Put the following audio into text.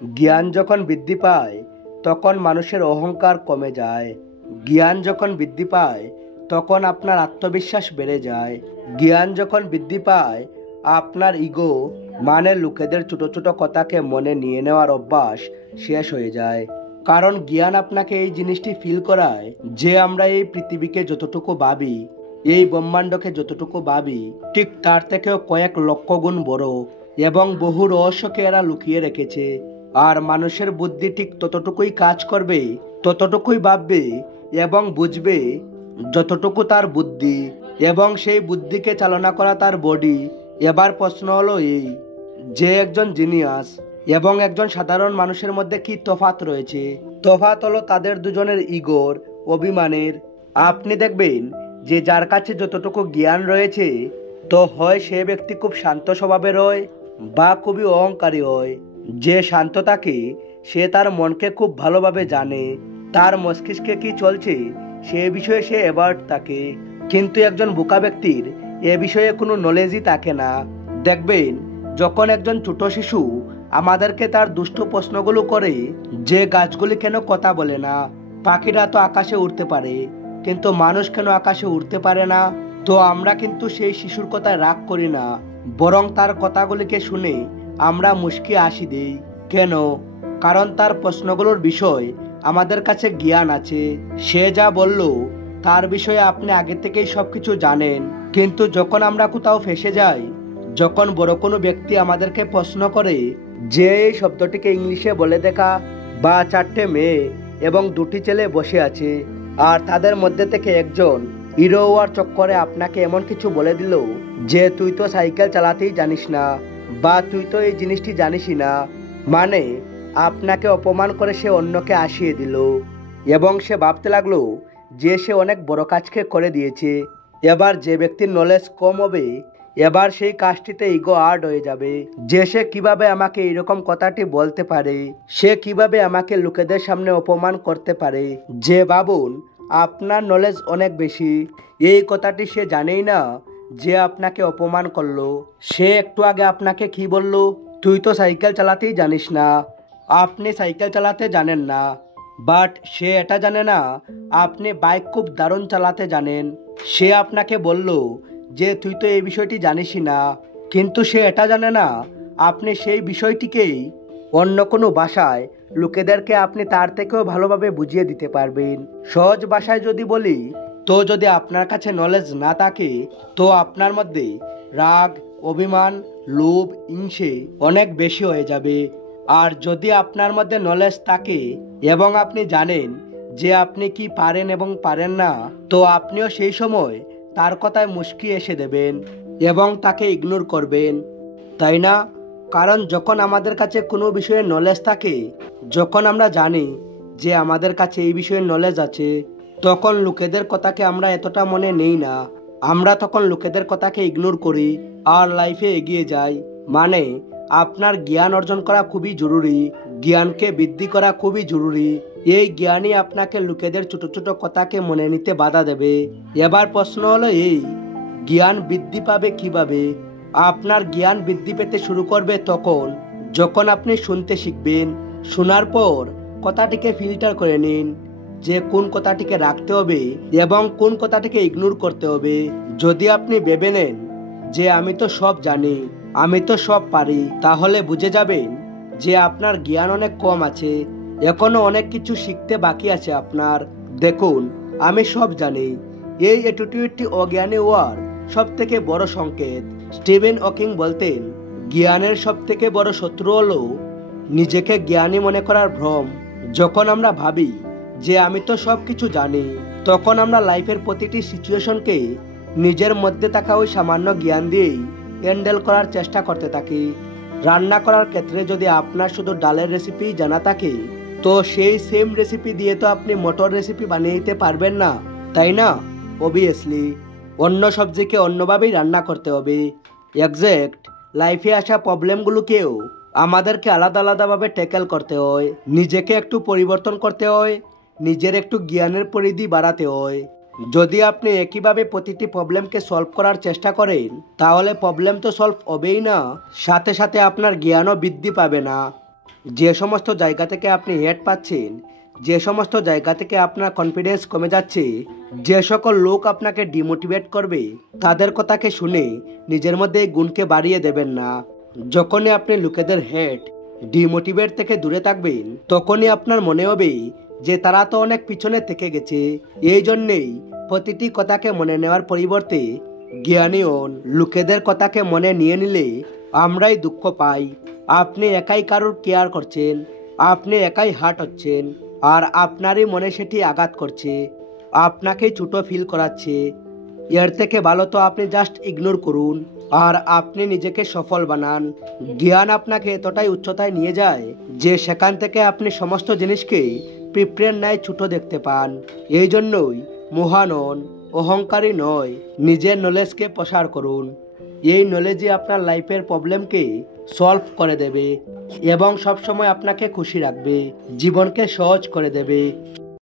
জ্ঞান যখন বৃদ্ধি পায় তখন মানুষের অহংকার কমে যায়। জ্ঞান যখন বৃদ্ধি পায় তখন আপনার আত্মবিশ্বাস বেড়ে যায়। জ্ঞান যখন বৃদ্ধি পায় আপনার ইগো মানে লোকেদের ছোট ছোট কথাকে মনে নিয়ে নেওয়ার অভ্যাস শেষ হয়ে যায়। কারণ জ্ঞান আপনাকে এই জিনিসটি ফিল করায় যে আমরা এই পৃথিবীকে যতটুকু ভাবি, এই ব্রহ্মাণ্ডকে যতটুকু ভাবি, ঠিক তার থেকেও কয়েক লক্ষ গুণ বড় এবং বহু রহস্যকে এরা লুকিয়ে রেখেছে। আর মানুষের বুদ্ধি ঠিক ততটুকুই কাজ করবে, ততটুকুই ভাববে এবং বুঝবে যতটুকু তার বুদ্ধি, এবং সেই বুদ্ধিকে চালনা করা তার বডি। এবার প্রশ্ন হলো এই, যে একজন জিনিয়াস এবং একজন সাধারণ মানুষের মধ্যে কি তফাৎ রয়েছে? তফাৎ হলো তাদের দুজনের ইগোর, অভিমানের। আপনি দেখবেন যে যার কাছে যতটুকু জ্ঞান রয়েছে তো হয় সে ব্যক্তি খুব শান্ত স্বভাবের হয় বা খুবই অহংকারী হয়। যে শান্ত থাকে সে তার মনকে খুব ভালোভাবে জানে, তার মস্তিষ্কে কি চলছে সে বিষয়ে সে অ্যাবার্ট থাকে। কিন্তু একজন বোকা ব্যক্তির এ বিষয়ে কোনো নলেজই থাকে না। দেখবেন যখন একজন ছোট শিশু আমাদেরকে তার দুষ্ট প্রশ্নগুলো করে, যে গাছগুলি কেন কথা বলে না, পাখিরা তো আকাশে উড়তে পারে কিন্তু মানুষ কেন আকাশে উড়তে পারে না, তো আমরা কিন্তু সেই শিশুর কথায় রাগ করি না, বরং তার কথাগুলিকে শুনে আমরা মুচকি হাসি দিই। কেন? কারণ তার প্রশ্নগুলোর বিষয় আমাদের কাছে জ্ঞান আছে। সে যা বলল তার বিষয়ে আপনি আগে থেকেই সবকিছু জানেন। কিন্তু যখন আমরা কোথাও ফেসে যাই, যখন বড় কোনো ব্যক্তি আমাদেরকে প্রশ্ন করে যে এই শব্দটিকে ইংলিশে বলে দেখা, বা 4টে মেয়ে এবং 2টি ছেলে বসে আছে আর তাদের মধ্যে থেকে একজন হিরো হওয়ার চক্করে আপনাকে এমন কিছু বলে দিল যে তুই তো সাইকেল চালাতেই জানিস না, বা তুই তো এই জিনিসটি জানিসই না, মানে আপনাকে অপমান করে সে অন্যকে আসিয়ে দিল এবং সে ভাবতে লাগলো যে সে অনেক বড় কাজকে করে দিয়েছে। এবার যে ব্যক্তির নলেজ কম হবে, এবার সেই কাজটিতে ইগো আর্ট হয়ে যাবে যে সে কিভাবে আমাকে এইরকম কথাটি বলতে পারে, সে কিভাবে আমাকে লোকেদের সামনে অপমান করতে পারে। যে ভাবুন আপনার নলেজ অনেক বেশি, এই কথাটি সে জানেই না যে আপনাকে অপমান করলো। সে একটু আগে আপনাকে কি বলল? তুই তো সাইকেল চালাতেই জানিস না, আপনি সাইকেল চালাতে জানেন না। বাট সে এটা জানে না আপনি বাইক খুব দারুণ চালাতে জানেন। সে আপনাকে বলল যে তুই তো এই বিষয়টি জানিসই না, কিন্তু সে এটা জানে না আপনি সেই বিষয়টিকেই অন্য কোনো ভাষায় লোকেদেরকে আপনি তার থেকেও ভালোভাবে বুঝিয়ে দিতে পারবেন। সহজ ভাষায় যদি বলি, তো যদি আপনার কাছে নলেজ না থাকে তো আপনার মধ্যে রাগ, অভিমান, লোভ, হিংসে অনেক বেশি হয়ে যাবে। আর যদি আপনার মধ্যে নলেজ থাকে এবং আপনি জানেন যে আপনি কি পারেন এবং পারেন না, তো আপনিও সেই সময় তার কথায় মুচকি এসে দেবেন এবং তাকে ইগনোর করবেন, তাই না? কারণ যখন আমাদের কাছে কোনো বিষয়ে নলেজ থাকে, যখন আমরা জানি যে আমাদের কাছে এই বিষয়ে নলেজ আছে, তখন লোকেদের কথাকে আমরা এতটা মনে নেই না। আমরা তখন লোকেদের কথাকে ইগনোর করি আর লাইফে এগিয়ে যাই। মানে আপনার জ্ঞান অর্জন করা খুবই জরুরি, জ্ঞানকে বৃদ্ধি করা খুবই জরুরি। এই জ্ঞানই আপনাকে লোকেদের ছোট ছোট কথাকে মনে নিতে বাধা দেবে। এবার প্রশ্ন হলো এই, জ্ঞান বৃদ্ধি পাবে কিভাবে? আপনার জ্ঞান বৃদ্ধি পেতে শুরু করবে তখন যখন আপনি শুনতে শিখবেন। শোনার পর কথাটিকে ফিল্টার করে নিন যে কোন কথাটিকে রাখতে হবে এবং কোন কথাটিকে ইগনোর করতে হবে। যদি আপনি ভেবে নেন যে আমি তো সব জানি, আমি তো সব পারি, তাহলে বুঝে যাবেন যে আপনার জ্ঞান অনেক কম আছে, এখনো অনেক কিছু শিখতে বাকি আছে আপনার। দেখুন, আমি সব জানি, এই অ্যাটিটিউডটি অজ্ঞানী হওয়ার সব থেকে বড় সংকেত। স্টিভেন হকিং বলতেন, জ্ঞানের সব থেকে বড় শত্রু হলো নিজেকে জ্ঞানী মনে করার ভ্রম। যখন আমরা ভাবি যে আমি তো সব কিছু জানি, তখন আমরা লাইফের প্রতিটি সিচুয়েশনকে নিজের মধ্যে থাকা ওই সামান্য জ্ঞান দিয়েই হ্যান্ডেল করার চেষ্টা করতে থাকি। রান্না করার ক্ষেত্রে যদি আপনার শুধু ডালের রেসিপি জানা থাকে, তো সেই সেম রেসিপি দিয়ে তো আপনি মটর রেসিপি বানিয়ে নিতে পারবেন না, তাই না? অবভিয়াসলি অন্য সবজিকে অন্যভাবেই রান্না করতে হবে। এক্স্যাক্ট লাইফে আসা প্রবলেমগুলোকেও আমাদেরকে আলাদা আলাদাভাবে ট্যাকেল করতে হয়, নিজেকে একটু পরিবর্তন করতে হয়, নিজের একটু জ্ঞানের পরিধি বাড়াতে হয়। যদি আপনি একইভাবে প্রতিটি প্রবলেমকে সলভ করার চেষ্টা করেন, তাহলে প্রবলেম তো সলভ হবেই না, সাথে সাথে আপনার জ্ঞানও বৃদ্ধি পাবে না। যে সমস্ত জায়গা থেকে আপনি হেট পাচ্ছেন, যে সমস্ত জায়গা থেকে আপনার কনফিডেন্স কমে যাচ্ছে, যে সকল লোক আপনাকে ডিমোটিভেট করবে, তাদের কথাকে শুনে নিজের মধ্যে এই গুণকে বাড়িয়ে দেবেন না। যখনই আপনি লোকেদের হেট, ডিমোটিভেট থেকে দূরে থাকবেন, তখনই আপনার মনে হবে যে তারা তো অনেক পিছনে থেকে গেছে। এই জন্যেই প্রতিটি কথাকে মনে নেওয়ার পরিবর্তে জ্ঞানী হন। লোকেদের কথাকে মনে নিয়ে নিলে আমরাই দুঃখ পাই। আপনি একাই কারোর কেয়ার করছেন, আপনি একাই হার্ট হচ্ছেন, আর আপনারই মনে সেটি আঘাত করছে, আপনাকেই ছোট ফিল করাচ্ছে। এর থেকে ভালো তো আপনি জাস্ট ইগনোর করুন আর আপনি নিজেকে সফল বানান। জ্ঞান আপনাকে এতটাই উচ্চতায় নিয়ে যায় যে সেখান থেকে আপনি সমস্ত জিনিসকে পিঁপড়ের ন্যায় ছোট দেখতে পান। এই জন্যই মহান হন, অহংকারী নয়। নিজের নলেজকে প্রসার করুন। এই নলেজই আপনার লাইফের প্রবলেমকে সলভ করে দেবে এবং সবসময় আপনাকে খুশি রাখবে, জীবনকে সহজ করে দেবে।